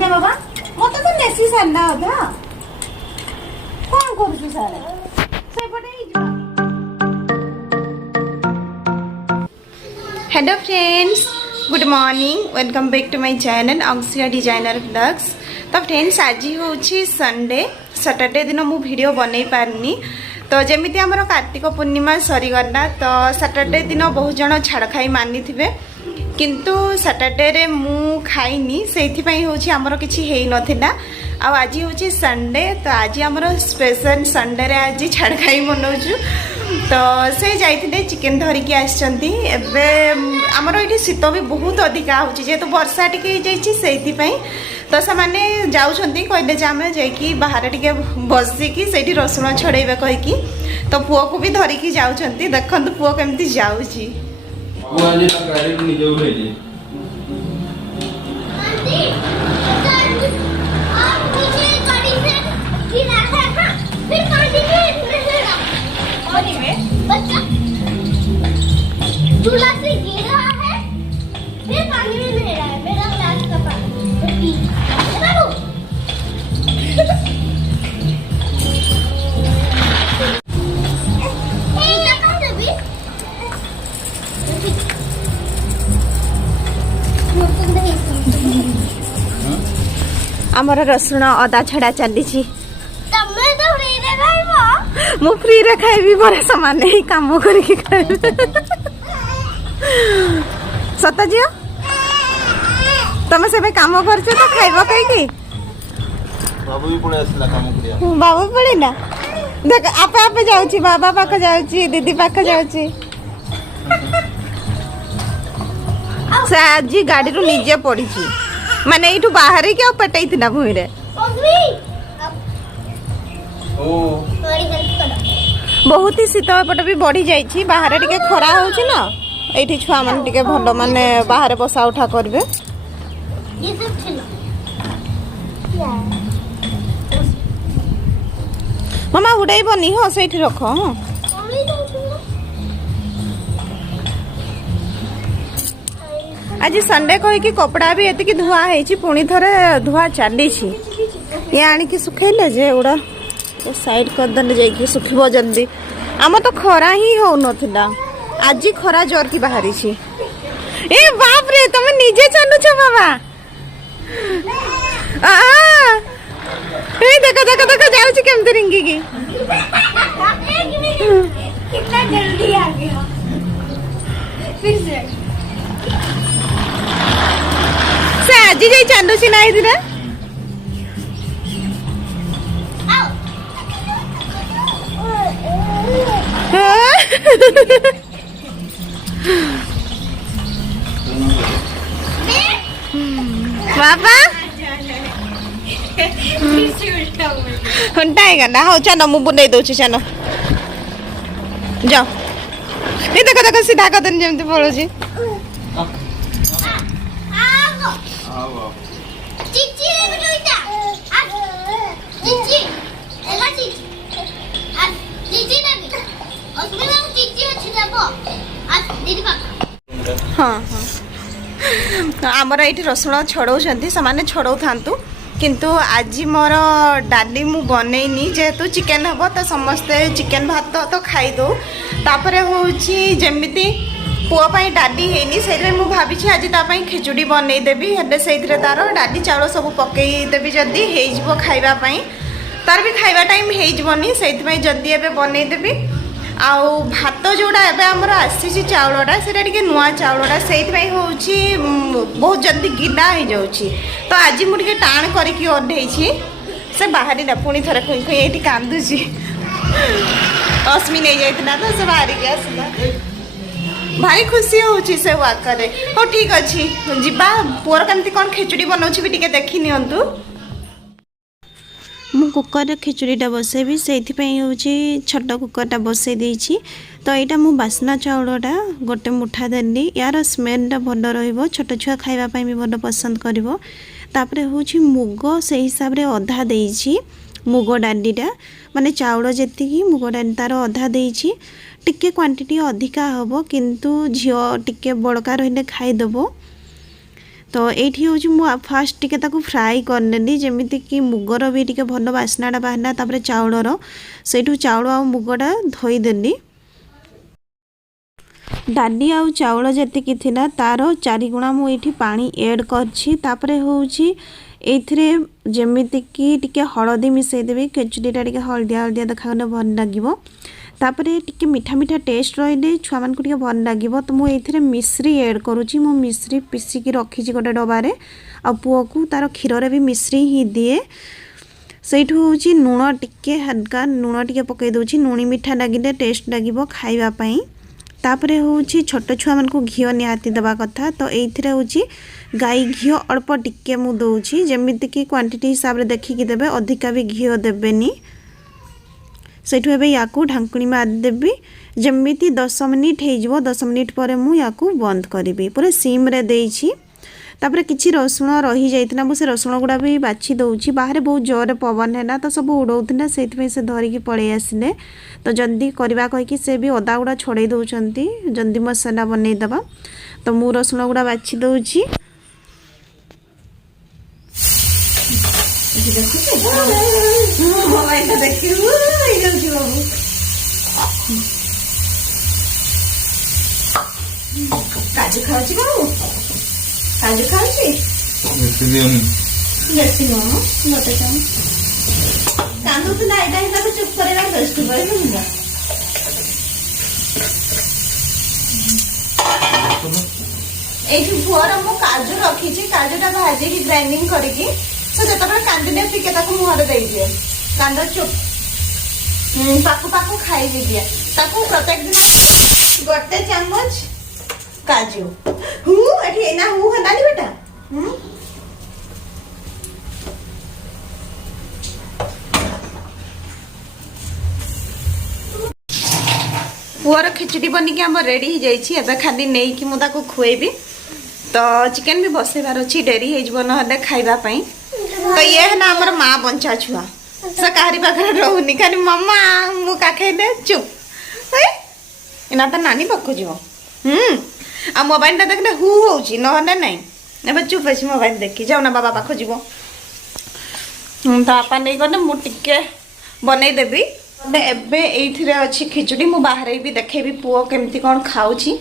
নে বাবা মতো তো নেছি সান্না অধা কোন করছু সারা সেপটে hello friends good morning welcome back to my channel Anshiya designer blogs. तो फ्रेंड्स आज हूँ संडे सैटरडे दिन मु वीडियो बन पारनी। तो जमीती आमर कार्तिक पूर्णिमा सरीगला तो सैटरडे दिन बहुत जन छाड़ खाई मानी थे किंतु सैटरडे रे मु खाइनी से आमर किसी है नाला। आज हूँ संडे तो आज आमर स्पेशल संडे रे आज छाड़ खाई मनाऊँ। तो से जाइए चिकेन धरिकी आसछंती एबे आमर ये शीत भी बहुत अधिका हो जेहेतु वर्षा टी से तो से मैंने जाऊँगी कहले जे आम जा बाहर टे बसिकी से रसुण छड़ेबे कहीकि तो पुओ को भी धरिकी जाऊँगी। देखते पुओ केमती जाऊँगी। झूला से गिर रहा है फिर पानी में नहीं रहा है मेरा ग्लास का पानी बाबू आमर रसुण अदा छड़ा चली मु फ्री रे खाइबी बड़े सामान ही काम करके खाइबी सत झियो तुम से काम कर तो खाइब कहीं बाबू भी पड़े आसला काम करिया बाबू पड़े ना देख आपे आपे जाउची बाबा पाख जाउची दीदी पाख जाउची से आज गाड़ी रु निजे पड़ी माने एठू बाहर के पटाई थिना भूई रे बहुत ही शीत एपट भी बढ़ी जाइए बाहर टिके खरा होची ना एठी छुआ मन टिके भल माने बाहर बसा उठा करबे। मामा उड़ाइबनी हो सेठी रख आज संडे कही कि कपड़ा भी एति धुआ है पुणी थरे धुआ चली ये आनिकी सुखेले जे उड़ा तो साइड करदे जाइए सुखब जल्दी आम तो खरा ही हो नथिला आज खरा जोर की बाहरी छी। ए बाप रे तुम निजे चलुछ बाबा ए देखो देखो देखो जाउची केमते रिंगी की कितना जल्दी आ गया फिर से आज जाई चलुची नाही दिना बाबा उल्टा ना हो चलो मु बुलाई दउची चलो जाओ ये देखो देखो सीधा कदन जेमती पड़ोची चिची रे बेटा चिची एला चिची चिची नहीं उसमें ना चिची अच्छी देबो आज दीदी पापा हाँ हाँ आमर ये रसुण छड़ाऊँ से छड़ाऊ था किंतु आज मोर डाली मु बनईनी जेहेतु चिकेन हम तो समस्ते चिकेन भात तो खाईदे तापर हूँ जमीती पुओपाई डाली है से मुझे भावी आज तापाई खिचुड़ी बनईदेवी हेल्ले से तार डाली चाउल सब पकईदेवी जदि हो खावाई तार भी खाଇବା टाइम होनी से जल्दी एवं बनईदेवी आउ भात जोड़ा एवं आमर आसी चाउलटा से नुआ चाउलटा से हूँ बहुत जल्दी गिला हो जाऊँगी। तो आज मुझे टाण करके ओह्लैी से बाहरी ना पुणी थे खुई खुई ये कांदुची अश्मी नहीं जाइना तो से बाहर के आसला भारी खुशी होची से वाकरे हो ठीक अच्छी जीवा पुअर केमती कौन खिचुड़ी बनाऊँ भी टे देखी नियंतु मु कुकर खिचुड़ीटा बसैबी से हूँ छोट कुकरटा बसई देछि। तो यहाँ मु बास्ना चाउलटा गोटे मुठा देली यार स्मेलटा भल रहिबो छोट छुआ खाइबापी भी भल पसंद करिवो। तापरे हूँ मुग से हिसाब रे अधा देछि मुग डालीटा माने चाउल जेतिकी मुग डाली तार अधा देछि टिके क्वांटिटी अधिका हबो किंतु झियो टिके बड़का रहिले खाइदेबो। तो ये हूँ फास्ट टिके ताको फ्राई करनेली जमीती कि मुगर भी टिके भल बास्नाटा बाहरना तापर चाउलर सेठू चाउल आ मुगटा धोईदेली डाली आउ चाउल जी थिला तार 4 गुणा मुझे पानी एड करपर हूँ एथिरे जमीती कि टिके हलदी मिसईदेवी खेचुड़ीटा टिके हलदिया हलदिया देखा भल लगे तापर टिके मीठा मीठा टेस्ट रही छुआ मान टिके भल लगे तो मुझे मिश्री एड करुँची मु मिश्री पिसिकी रखी गोटे डबारे आ पुओ को तार क्षीर भी मिश्री ही दिए सेठू हूँ लुण टिके हल्का लुण टिके पकई दूची लुणी मीठा लगे टेस्ट लगे खाइबापी तापर हूँ छोट छुआ मान को घी निहाती देवा कथा तो ये हूँ गाई घी अल्प टिके मु दौची जमीती कि क्वांटिटी हिसाब से देखिकी देवे अधिका भी घी देवेनि सेठू एबे याकू ढांकुणी मारिदेवी जमीती 10 मिनिट हो 10 मिनिट पर मु याकू बंद करी पूरा सिम रे देइछि तापर किछि रसुण रही जाइतना मु से रसुण गुड़ा भी बाछि दउछि बाहर बहुत जोर पवन है तो सब उड़ौथिना सेति से धरिकी पड़े आसिले तो जल्दी करवा कहीकि से भी अदा गुड़ा छड़े दउछंती जल्दी मसाला बनै दबा तो मु रसुण गुड़ा बाछि दउछि काजू खाଉଛି बाबू काजू खाଉଛି ବେଶୀ ନୁହଁ ଗୋଟେ ଚାମଚ କାନ୍ଦୁଥିଲା ଏଇଟା ହିଁ ତାକୁ ଚୁପ୍ କରିବା ବେଷ୍ଟ କହିଲୁ ଏଇଠି ପୁଅର ମୁଁ କାଜୁ ରଖିଛି କାଜୁଟା ଭାଜିକି ଗ୍ରାଇଣ୍ଡିଙ୍ଗ କରିକି ସେ ଯେତେବେଳେ କାନ୍ଦିଲେ ଟିକେ ତାକୁ ମୁହଁରେ ଦେଇଦିଏ କାନ୍ଦ ଚୁପ୍ ପାକୁ ପାକୁ ଖାଇବି ଦିଏ ତାକୁ ପ୍ରତ୍ୟେକ ଦିନ ଗୋଟେ ଚାମଚ काजू हूँ एठी ना हूँ हलाली बेटा पुअर खिचड़ी बनिकी आम रेडी हो जाइए खाली नहीं कि मुझे खुएबी तो चिकेन भी बसैबार अच्छी डेरी हो ना खाइबापी तो ये है ना आमर माँ बंचा छुआ से कहारी पाखे रोनी खाली मम्मा मु काखे चुप एना तो नानी पाखु जीव आ मोबाइल टा देखने हु होची नहले नहीं एबे चुप अछि मोबाइल देखी जाऊ ना बाबा पाखो जीवो तो आपा नहीं गने मु टिके बनै देबी एबे एइथिरे अछि खिचड़ी मु बाहरे भी देखेबी पुओ केमती कोन खाउची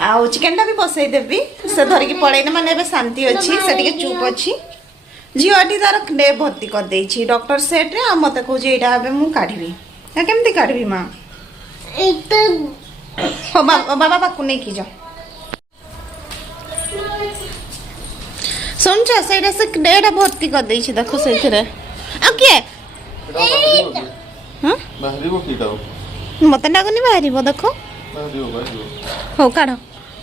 आ चिकन टा भी बसै देबी से धरि की पळै न माने एबे शांति अछि से टिके चुप अछि जियोटी तार क्ले भर्ती कर देछि डॉक्टर सेट रे आ मते कहू जे एटा एबे मु काढिबी आ केमती काढिबी मां एक हो बाबा पाकु नहीं की जा सुन से क्लेटा भर्ती कर देछि देखो से किए मत लगुनि बाहर देखो हो काढ़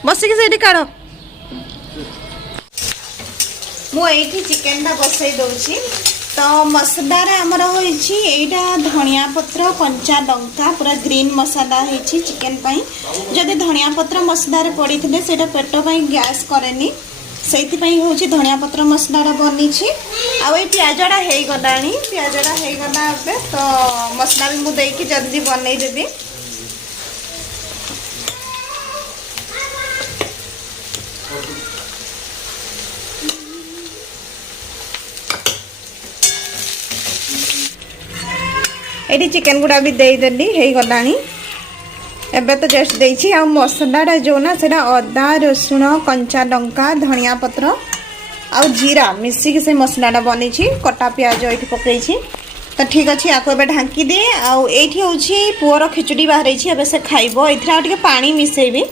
बसिक से काढ़ मुझे चिकेन टा बसई दौची तो मसला आमर होईटा धनिया पत्र कंचा लंका पूरा ग्रीन मसाला होईची चिकेन पाई जदि धनिया पत्र मसला पड़ी थे से पेट पाई गैस करेनी से हूँ धनिया पत्र मसला बनी आ पियाजटा हो गला पियाजटा हो गला तो मसला भी मुझे जल्दी बनई देवी ये चिकेन गुड़ा भी देदेली हो गला एबे तो जस्ट देछि आ मसलाटा जो ना सेटा अदा रसुण कंचा लंका धनिया पत्र आ जीरा मिसिक से मसलाटा बनी कटा प्याज ये पकई तो ठीक अच्छे आपको एबे ढांकी दे आठी हूँ पुअर खिचड़ी बाहर एबे से खाइब ये पानी मिसेबी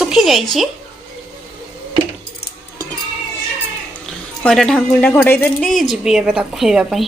सुखी जाइए ढांकुड़ा घोड़े देली जीवी एबे खुआवाई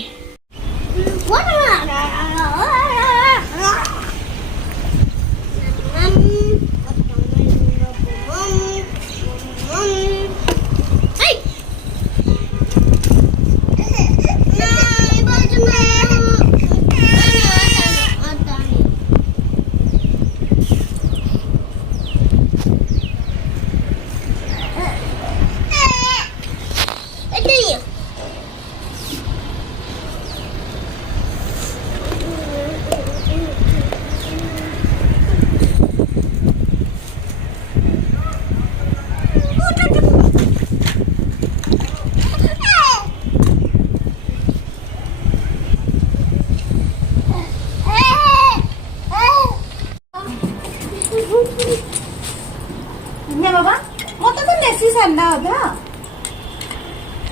ସାରିଲା ଅଧା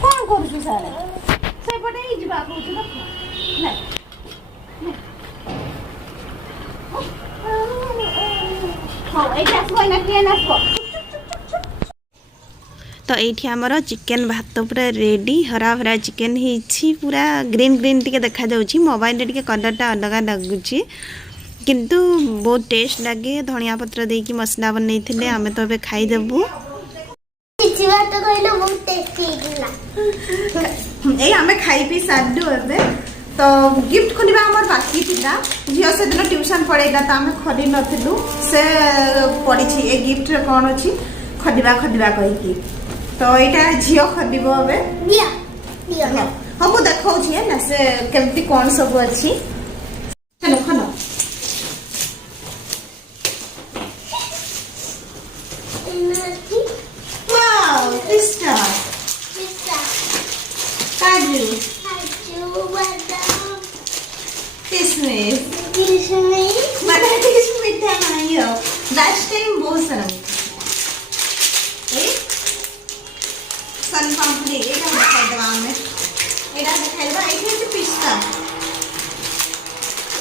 କ'ଣ କରୁଛୁ ସାର୍ ସେପଟେ ଯିବା କହୁଛୁ ଦେଖ ନାଇଁ ହଉ ଏଇଠି ଆସିବ ଏଇନା ଟ୍ରେନ୍ ଆସିବ तो ये आमर चिकेन भात पूरा रेडी हरा भरा चिकेन होती पूरा ग्रीन ग्रीन टी देखा जाऊँगी मोबाइल टे कलरटा अलग लगुच किंतु बहुत टेस्ट लगे धनिया पत्र देकी मसला बनई आम तो ए खाईदेबू आम खाई पी सारू ए तो गिफ्ट खोलिबा हमर बाकी थिला झियो से दिन ट्यूशन पढ़ेगा तो आम खरी नथिलु से पड़ी ए गिफ्ट रे कोन अछि खदिबा खदिबा कहि तो यहाँ झील खदिब हम देखा ना से केमती कौन सब अच्छी चलो खन काजू किशमिश मीठा नहीं हो लास्ट टाइम बहुत सारा सन पापड़ी एटा देखाइदेवा आमे एटा देखाइदेवा एठी अछि पिस्ता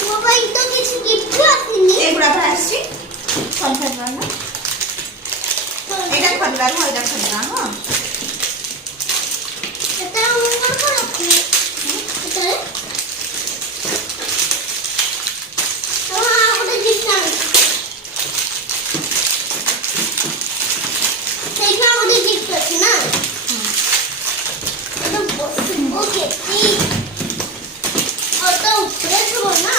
मोबाइल तो किछ गिफ्ट आसिनी एगुडा पर आछि कन्फर्म ना एटा खदिबा हो एटा खदिबा हां एटा मोबाइल को रखी एटा तो आउट गिफ्ट आ सेका आउट गिफ्ट अछि ना ओके और तो ऊपर छो ना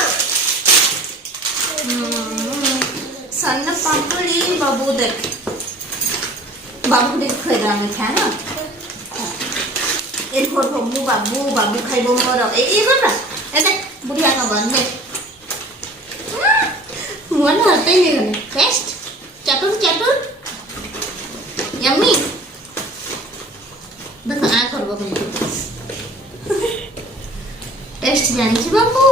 सन पापड़ी बाबू देख खैरा में था ना ए फोर मु बाबू बाबू खाइबो मोर ए करना ए देख बुढ़िया का बन दे मन हटे नहीं टेस्ट चटुर चटुर यम्मी देख आ करबो टेस्ट जानछि बाबू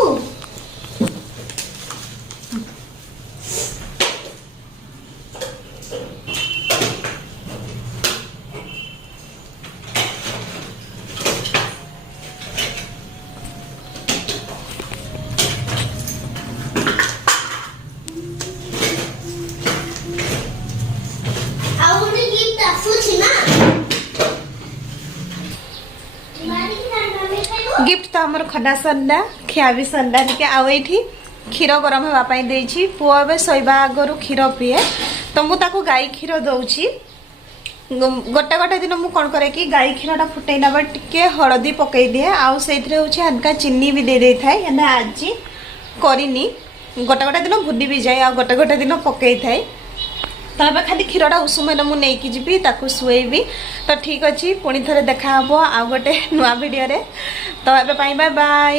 आउट गिफ्ट आसुछि ना गिफ्ट तो हमर खडा सरला खिया भी सरला टिके आउ एठी क्षीर गरम हेबा पई देछि पुओ बे सोइबा आगरु क्षीर पिए तो मु ताको गाई क्षीर दउछि गोटे गोटे दिन मु कोन करे कि गाई क्षीरटा फुटैला बट टिके हळदी पकई दिए आउ सेइथरे होछि हल्का चीनी भी दे थाए एना आजी करिनी गोटे गोटे दिन भूली भी जाए आ गोटे गोटे दिन पकई थाए तो अब खाली क्षीरटा उषुम हेले मुझे नहीं जी ताकू शुएबी तो ठीक अच्छे पुणी थे देखा आ गोटे नुआ वीडियो रे तो ए बाय बाय।